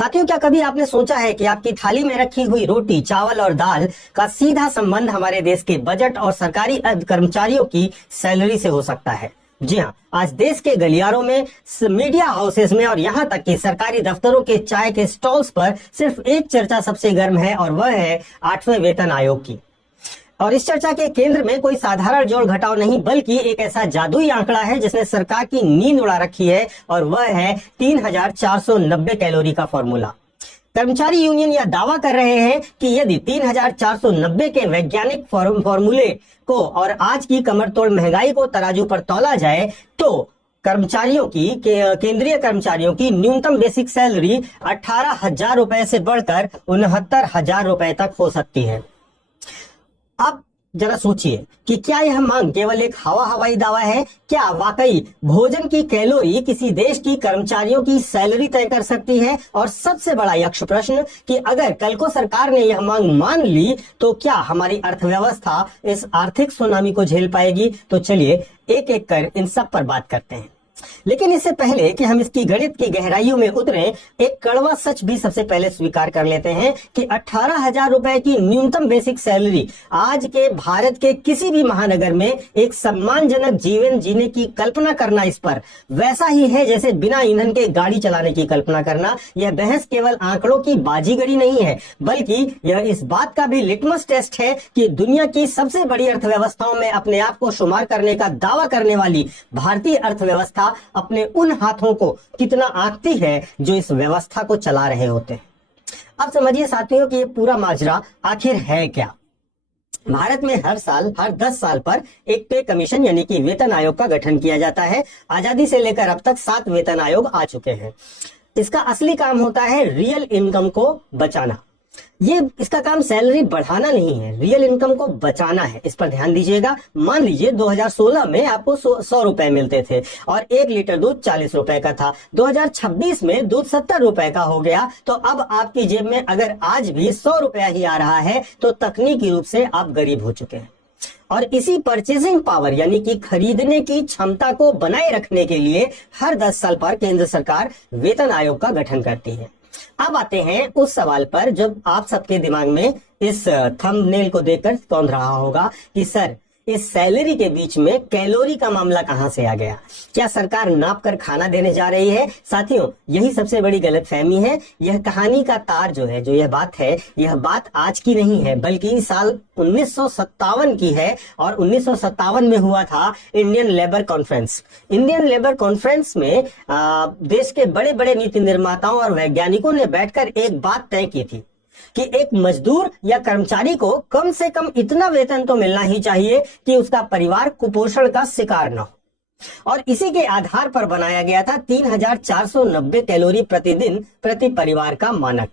साथियों, क्या कभी आपने सोचा है कि आपकी थाली में रखी हुई रोटी, चावल और दाल का सीधा संबंध हमारे देश के बजट और सरकारी कर्मचारियों की सैलरी से हो सकता है? जी हाँ, आज देश के गलियारों में, मीडिया हाउसेस में और यहाँ तक कि सरकारी दफ्तरों के चाय के स्टॉल्स पर सिर्फ एक चर्चा सबसे गर्म है और वह है 8वें वेतन आयोग की। और इस चर्चा के केंद्र में कोई साधारण जोड़ घटाव नहीं, बल्कि एक ऐसा जादुई आंकड़ा है जिसने सरकार की नींद उड़ा रखी है, और वह है 3490 कैलोरी का फॉर्मूला। कर्मचारी यूनियन यह दावा कर रहे हैं कि यदि 3490 के वैज्ञानिक फॉर्मूले को और आज की कमरतोड़ महंगाई को तराजू पर तौला जाए तो कर्मचारियों की केंद्रीय कर्मचारियों की न्यूनतम बेसिक सैलरी 18,000 रुपए से बढ़कर 69,000 रुपए तक हो सकती है। अब जरा सोचिए कि क्या यह मांग केवल एक हवाई दावा है? क्या वाकई भोजन की कैलोरी किसी देश की कर्मचारियों की सैलरी तय कर सकती है? और सबसे बड़ा यक्ष प्रश्न कि अगर कल को सरकार ने यह मांग मान ली तो क्या हमारी अर्थव्यवस्था इस आर्थिक सुनामी को झेल पाएगी? तो चलिए एक एक कर इन सब पर बात करते हैं। लेकिन इससे पहले कि हम इसकी गणित की गहराइयों में उतरें, एक कड़वा सच भी सबसे पहले स्वीकार कर लेते हैं कि 18,000 रुपए की न्यूनतम बेसिक सैलरी आज के भारत के किसी भी महानगर में एक सम्मानजनक जीवन जीने की कल्पना करना इस पर वैसा ही है जैसे बिना ईंधन के गाड़ी चलाने की कल्पना करना। यह बहस केवल आंकड़ों की बाजीगरी नहीं है, बल्कि यह इस बात का भी लिटमस टेस्ट है कि दुनिया की सबसे बड़ी अर्थव्यवस्थाओं में अपने आप को शुमार करने का दावा करने वाली भारतीय अर्थव्यवस्था अपने उन हाथों को कितना आंकती है जो इस व्यवस्था को चला रहे होते हैं। अब समझिए साथियों कि ये पूरा माजरा आखिर है क्या। भारत में हर 10 साल पर एक पे कमीशन यानी कि वेतन आयोग का गठन किया जाता है। आजादी से लेकर अब तक 7 वेतन आयोग आ चुके हैं। इसका असली काम होता है रियल इनकम को बचाना। ये इसका काम सैलरी बढ़ाना नहीं है, रियल इनकम को बचाना है। इस पर ध्यान दीजिएगा। मान लीजिए 2016 में आपको 100 रुपए मिलते थे और 1 लीटर दूध 40 रुपए का था। 2026 में दूध 70 रुपए का हो गया, तो अब आपकी जेब में अगर आज भी 100 रुपया ही आ रहा है तो तकनीकी रूप से आप गरीब हो चुके हैं। और इसी परचेजिंग पावर यानी कि खरीदने की क्षमता को बनाए रखने के लिए हर 10 साल पर केंद्र सरकार वेतन आयोग का गठन करती है। अब आते हैं उस सवाल पर जब आप सबके दिमाग में इस थंबनेल को देखकर कौंध रहा होगा कि सर, इस सैलरी के बीच में कैलोरी का मामला कहां से आ गया? क्या सरकार नाप कर खाना देने जा रही है? साथियों, यही सबसे बड़ी गलतफहमी है। यह कहानी का तार जो है, जो यह बात है, यह बात आज की नहीं है, बल्कि साल 1957 की है। और 1957 में हुआ था Indian labour conference. Indian labour conference में देश के बड़े बड़े नीति निर्माताओं और वैज्ञानिकों ने बैठकर एक बात तय की थी कि एक मजदूर या कर्मचारी को कम से कम इतना वेतन तो मिलना ही चाहिए कि उसका परिवार कुपोषण का शिकार न हो। और इसी के आधार पर बनाया गया था 3490 कैलोरी प्रतिदिन प्रति परिवार का मानक।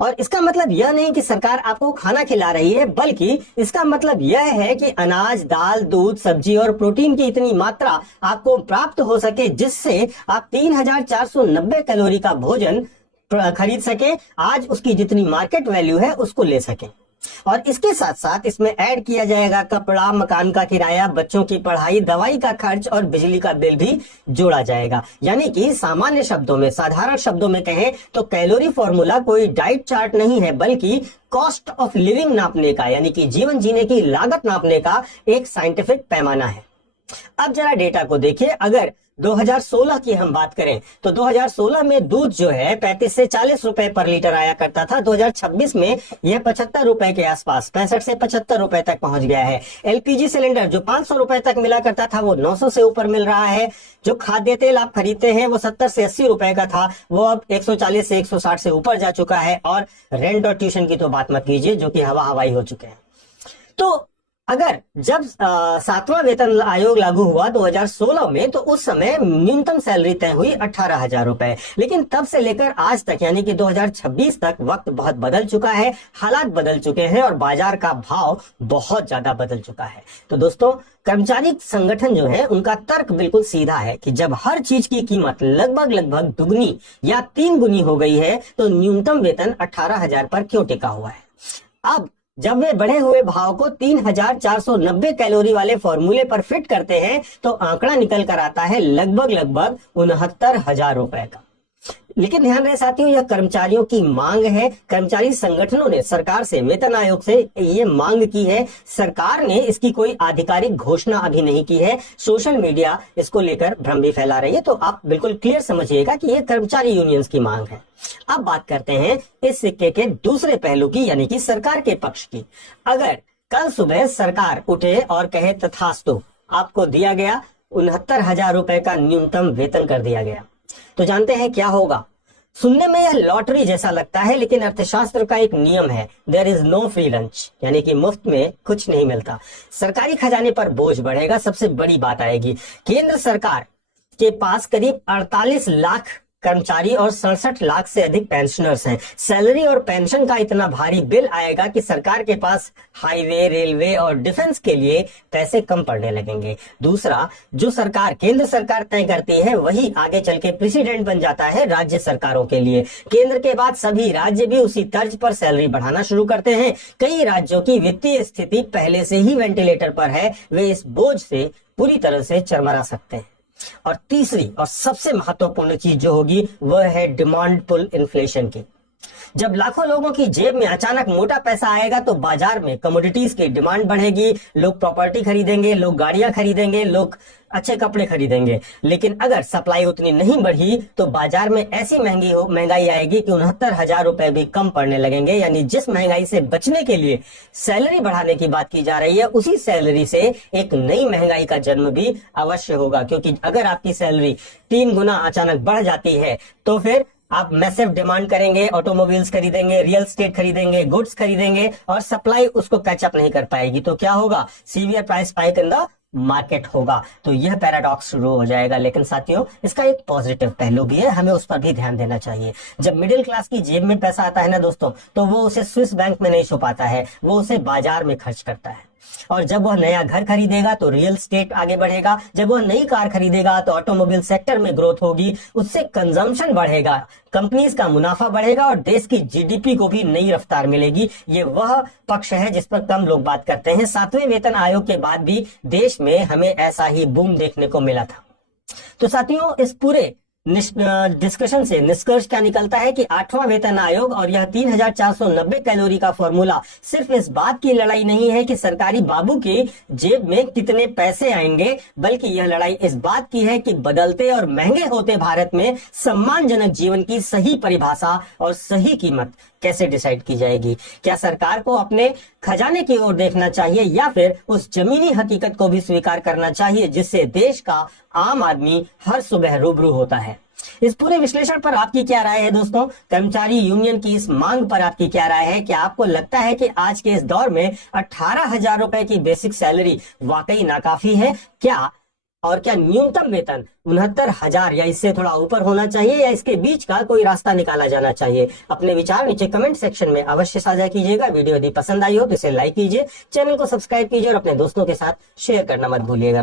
और इसका मतलब यह नहीं कि सरकार आपको खाना खिला रही है, बल्कि इसका मतलब यह है कि अनाज, दाल, दूध, सब्जी और प्रोटीन की इतनी मात्रा आपको प्राप्त हो सके जिससे आप 3490 कैलोरी का भोजन खरीद सके, आज उसकी जितनी मार्केट वैल्यू है उसको ले सके। और इसके साथ साथ इसमें ऐड किया जाएगा कपड़ा, मकान का किराया, बच्चों की पढ़ाई, दवाई का खर्च और बिजली का बिल भी जोड़ा जाएगा। यानी कि सामान्य शब्दों में, साधारण शब्दों में कहें तो कैलोरी फॉर्मूला कोई डाइट चार्ट नहीं है, बल्कि कॉस्ट ऑफ लिविंग नापने का यानी कि जीवन जीने की लागत नापने का एक साइंटिफिक पैमाना है। अब जरा डेटा को देखिए। अगर 2016 की हम बात करें तो 2016 में दूध जो है 35 से 40 रुपए पर लीटर आया करता था। 2026 में यह 75 रुपए के आसपास, 65 से 75 रुपए तक पहुंच गया है। एलपीजी सिलेंडर जो 500 रुपए तक मिला करता था वो 900 से ऊपर मिल रहा है। जो खाद्य तेल आप खरीदते हैं वो 70 से 80 रुपए का था, वो अब 140 से 160 से ऊपर जा चुका है। और रेंट और ट्यूशन की तो बात मत कीजिए, जो कि हवाई हो चुके हैं। तो अगर जब 7वां वेतन आयोग लागू हुआ 2016 में, तो उस समय न्यूनतम सैलरी तय हुई 18,000 रुपए। लेकिन तब से लेकर आज तक यानी कि 2026 तक वक्त बहुत बदल चुका है, हालात बदल चुके हैं और बाजार का भाव बहुत ज्यादा बदल चुका है। तो दोस्तों, कर्मचारी संगठन जो है उनका तर्क बिल्कुल सीधा है कि जब हर चीज की कीमत लगभग दुगनी या 3 गुनी हो गई है तो न्यूनतम वेतन 18,000 पर क्यों टिका हुआ है? अब जब वे बढ़े हुए भाव को 3490 कैलोरी वाले फॉर्मूले पर फिट करते हैं तो आंकड़ा निकल कर आता है लगभग 69,000 रुपए का। लेकिन ध्यान रहे साथियों, यह कर्मचारियों की मांग है। कर्मचारी संगठनों ने सरकार से, वेतन आयोग से ये मांग की है। सरकार ने इसकी कोई आधिकारिक घोषणा अभी नहीं की है। सोशल मीडिया इसको लेकर भ्रम भी फैला रही है। तो आप बिल्कुल क्लियर समझिएगा कि यह कर्मचारी यूनियंस की मांग है। अब बात करते हैं इस सिक्के के दूसरे पहलू की, यानी कि सरकार के पक्ष की। अगर कल सुबह सरकार उठे और कहे तथास्तु, आपको दिया गया 69,000 रुपए का न्यूनतम वेतन कर दिया गया, तो जानते हैं क्या होगा। सुनने में यह लॉटरी जैसा लगता है, लेकिन अर्थशास्त्र का एक नियम है, there is no free lunch, यानी कि मुफ्त में कुछ नहीं मिलता। सरकारी खजाने पर बोझ बढ़ेगा। सबसे बड़ी बात आएगी, केंद्र सरकार के पास करीब 48 लाख कर्मचारी और 67 लाख से अधिक पेंशनर्स हैं। सैलरी और पेंशन का इतना भारी बिल आएगा कि सरकार के पास हाईवे, रेलवे और डिफेंस के लिए पैसे कम पड़ने लगेंगे। दूसरा, जो सरकार, केंद्र सरकार तय करती है, वही आगे चल के प्रेसिडेंट बन जाता है राज्य सरकारों के लिए। केंद्र के बाद सभी राज्य भी उसी तर्ज पर सैलरी बढ़ाना शुरू करते हैं। कई राज्यों की वित्तीय स्थिति पहले से ही वेंटिलेटर पर है, वे इस बोझ से पूरी तरह से चरमरा सकते हैं। और तीसरी और सबसे महत्वपूर्ण चीज जो होगी वह है डिमांड पुल इन्फ्लेशन की। जब लाखों लोगों की जेब में अचानक मोटा पैसा आएगा तो बाजार में कमोडिटीज की डिमांड बढ़ेगी। लोग प्रॉपर्टी खरीदेंगे, लोग गाड़ियां खरीदेंगे, लोग अच्छे कपड़े खरीदेंगे। लेकिन अगर सप्लाई उतनी नहीं बढ़ी तो बाजार में ऐसी महंगाई आएगी कि 69,000 रुपए भी कम पड़ने लगेंगे। यानी जिस महंगाई से बचने के लिए सैलरी बढ़ाने की बात की जा रही है, उसी सैलरी से एक नई महंगाई का जन्म भी अवश्य होगा। क्योंकि अगर आपकी सैलरी 3 गुना अचानक बढ़ जाती है तो फिर आप मैसिव डिमांड करेंगे, ऑटोमोबाइल्स खरीदेंगे, रियल एस्टेट खरीदेंगे, गुड्स खरीदेंगे और सप्लाई उसको कैचअप नहीं कर पाएगी। तो क्या होगा, severe price spike in the market होगा। तो यह पैराडॉक्स शुरू हो जाएगा। लेकिन साथियों, इसका एक पॉजिटिव पहलू भी है, हमें उस पर भी ध्यान देना चाहिए। जब मिडिल क्लास की जेब में पैसा आता है ना दोस्तों, तो वो उसे स्विस बैंक में नहीं छुपाता है, वो उसे बाजार में खर्च करता है। और जब वह नया घर खरीदेगा तो रियल एस्टेट आगे बढ़ेगा। जब वह नई कार खरीदेगा तो ऑटोमोबाइल सेक्टर में ग्रोथ होगी, उससे कंजम्पशन बढ़ेगा, कंपनीज का मुनाफा बढ़ेगा और देश की जीडीपी को भी नई रफ्तार मिलेगी। ये वह पक्ष है जिस पर कम लोग बात करते हैं। 7वें वेतन आयोग के बाद भी देश में हमें ऐसा ही बूम देखने को मिला था। तो साथियों, इस पूरे डिस्कशन से निष्कर्ष क्या निकलता है कि 8वां वेतन आयोग और यह 3,490 कैलोरी का फॉर्मूला सिर्फ इस बात की लड़ाई नहीं है कि सरकारी बाबू की जेब में कितने पैसे आएंगे, बल्कि यह लड़ाई इस बात की है कि बदलते और महंगे होते भारत में सम्मानजनक जीवन की सही परिभाषा और सही कीमत कैसे डिसाइड की जाएगी। क्या सरकार को अपने खजाने की ओर देखना चाहिए या फिर उस जमीनी हकीकत को भी स्वीकार करना चाहिए जिससे देश का आम आदमी हर सुबह रूबरू होता है। इस पूरे विश्लेषण पर आपकी क्या राय है दोस्तों? कर्मचारी यूनियन की इस मांग पर आपकी क्या राय है? क्या आपको लगता है कि आज के इस दौर में 18,000 रुपए की बेसिक सैलरी वाकई नाकाफी है? क्या न्यूनतम वेतन 69,000 या इससे थोड़ा ऊपर होना चाहिए, या इसके बीच का कोई रास्ता निकाला जाना चाहिए? अपने विचार नीचे कमेंट सेक्शन में अवश्य साझा कीजिएगा। वीडियो यदि पसंद आई हो तो इसे लाइक कीजिए, चैनल को सब्सक्राइब कीजिए और अपने दोस्तों के साथ शेयर करना मत भूलिएगा।